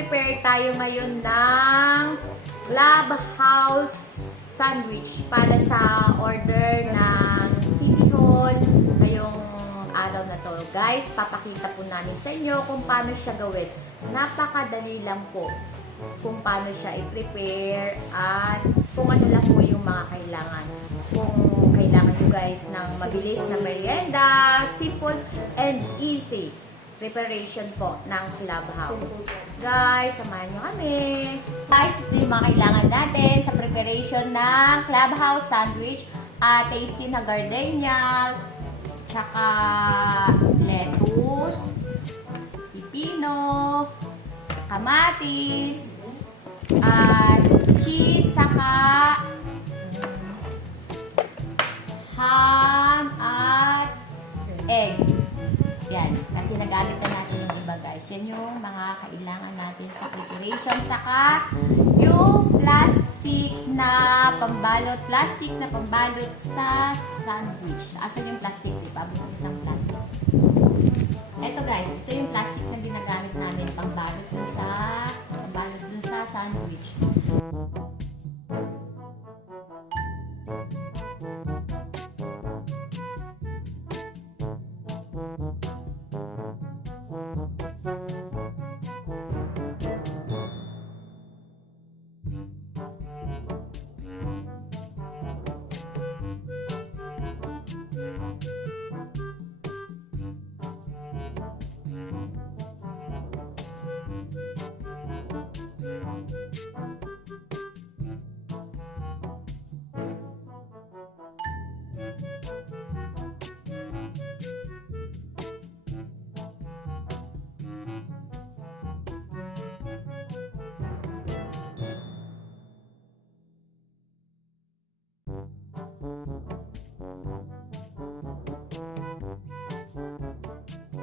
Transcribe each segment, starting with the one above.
Magpe-prepare tayo ngayon ng Clubhouse sandwich para sa order ng City Hall ngayong araw na to. Guys, papakita po namin sa inyo kung paano siya gawin. Napakadali lang po kung paano siya i-prepare at kung ano lang po yung mga kailangan. Kung kailangan nyo guys ng mabilis na merienda, simple and easy preparation po ng Clubhouse. Guys, samahan nyo kami. Guys, ito yung mga kailangan natin sa preparation ng Clubhouse sandwich. Tasty na gardenia, tsaka lettuce, pipino, kamatis, at cheese, saka ham at egg. Yan, kasi nagamit na natin yung iba guys. Yan yung mga kailangan natin sa preparation. Saka yung plastic na pambalot sa sandwich. Asan yung plastic? Diba? Buong isang plastic. Ito guys, ito yung plastic na ginagamit namin pambalot dun sa sandwich.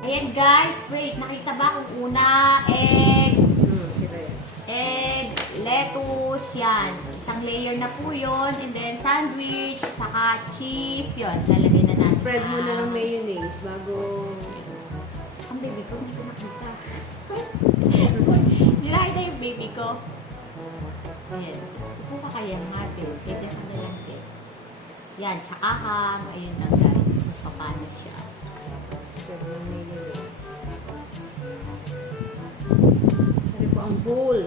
Ayan guys, wait, nakita ba kung una, egg, lettuce, yan. Isang layer na po yun, and then sandwich, saka cheese, yun, lalagay na natin. Spread mo na ng mayonnaise bago... Ang baby ko, hindi ko makita. Hindi nakita yung baby ko. Ayan, ito pa kaya natin, pwede ka na lang din. Yan, tsaka ham, ayun lang guys, paano siya. Spread ng mayonnaise. Ano po ang bowl?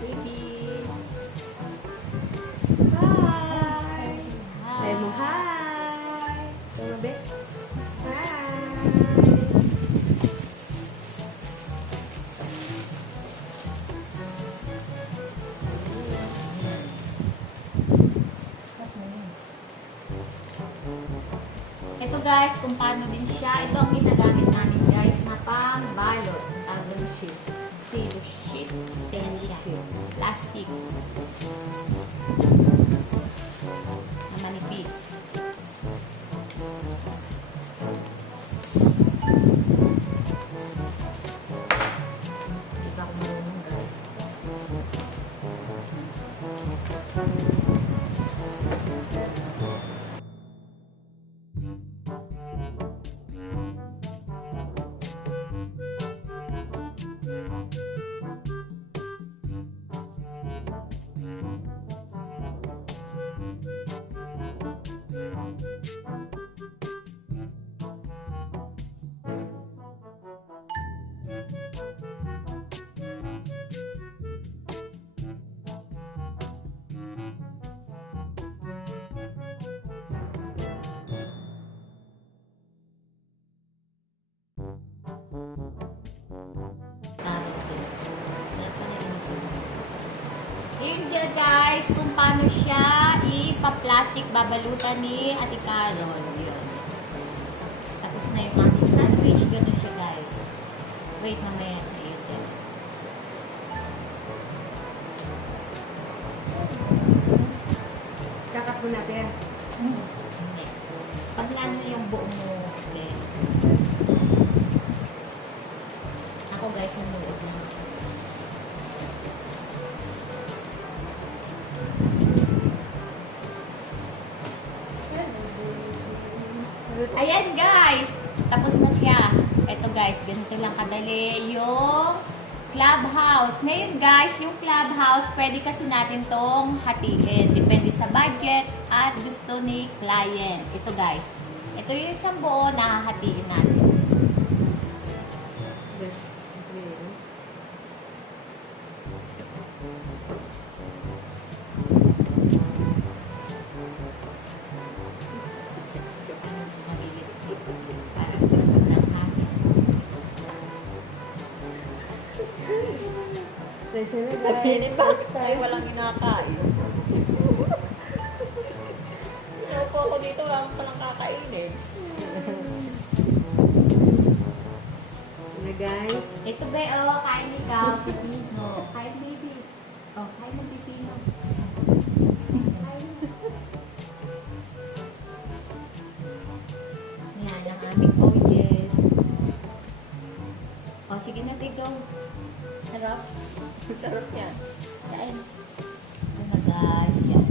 Baby! Hi! Hi! Hi mo, hi! Tama ba? Hi! Ito guys, kung paano din siya. Ito ang ginagamit namin guys na pang-balot. Tawag sheet. Zero sheet. Ayan siya. Plastic. Na manipis. Ito ako marunong guys. Yun dyan guys, kung paano siya ipa-plastic babalutan ni Ate Carol. Yun. Tapos na yung ating sandwich. Ganun siya guys. Wait mamaya sa iyo dyan. Kakat mo natin. Hindi. Pag nano yung buo mo, okay. Ako guys, ang buo mo. Ayan guys, tapos na siya. Ito guys, ganito lang kadali yung Clubhouse. Ngayon guys, yung Clubhouse, pwede kasi natin tong hatiin. Depende sa budget at gusto ni client. Ito guys. Ito yung isang buo na hahatiin natin. Yes. Okay. Sabihin ba? Ay, walang inakain. Opo ako dito, wala palang kakainin. Na guys. Ito ba, oh, kain ikaw. Pipino. Kain baby. Oh, kain ng pipino. Kain. Yan, ang aming ojes. Oh, sige na, tigo. Sarap. Sarap yan. Kain. Oh my gosh, yan.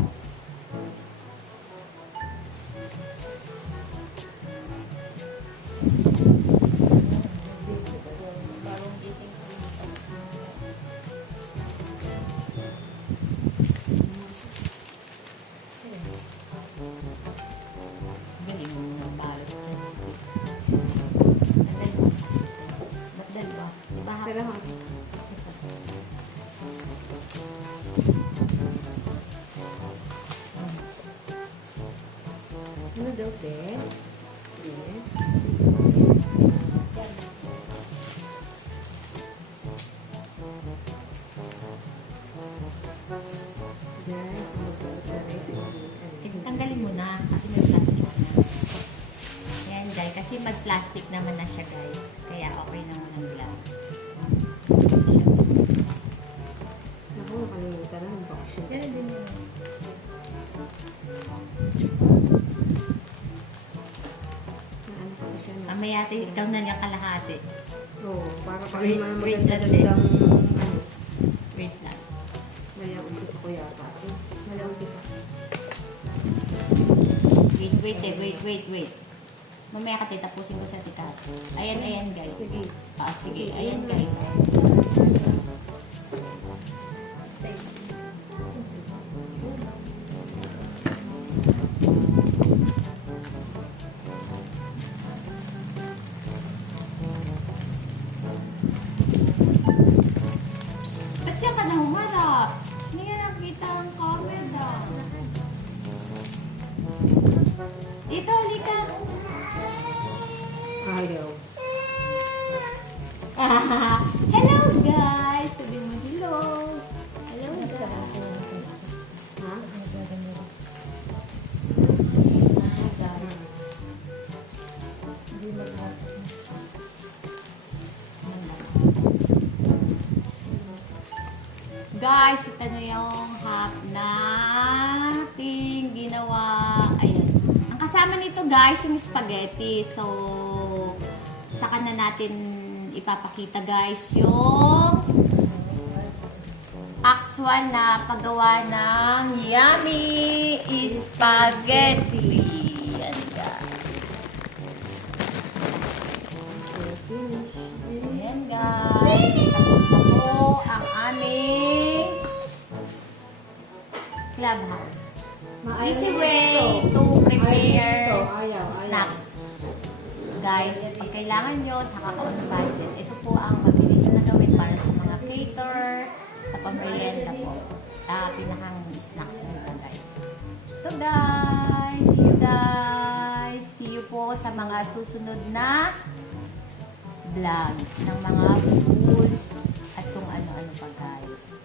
Galing mo ng balot. Ba't ba? Diba? Pero ano daw, te? Yeah. Guys, Tanggalin mo na kasi may plastic na. Yan guys, kasi mag-plastic naman na siya guys. Kaya okay naman ang gloves. Naku, nakalimutan na ang bakasyon. Yan din yun. Ano kasi siya na? Mamaya ikaw na niya kalahati. Oo, para pa Wait, yung mga wait, maganda-gandang ano. Wait lang. Mali ang umpisa ko yata. Mali ang umpisa. Wait. Mamaya ka tapusin ko sa tita. Ayan guys. Sige. Sige. Ayan guys. Ba't siya ka na humarap? Hindi nga nakita ang camera. Dito, halika. Ayaw. Hello guys! Sabi mo hello. Hello guys. Ha? Guys, ito na yung hap nating ginawa. Ayun. Ang kasama nito guys, yung spaghetti. So, saka na natin ipapakita guys yung actual na paggawa ng yummy spaghetti. Yan guys. Ayan guys. Tapos na po ang aming Clubhouse. Easy way to prepare snacks. Guys, pag kailangan nyo, saka pa on budget, ito po ang mabilis na gawin para sa mga cater, sa pamerienda po. Pinakang snacks nila guys. So guys, see you guys. See you po sa mga susunod na vlog ng mga foods at kung ano-ano pa guys.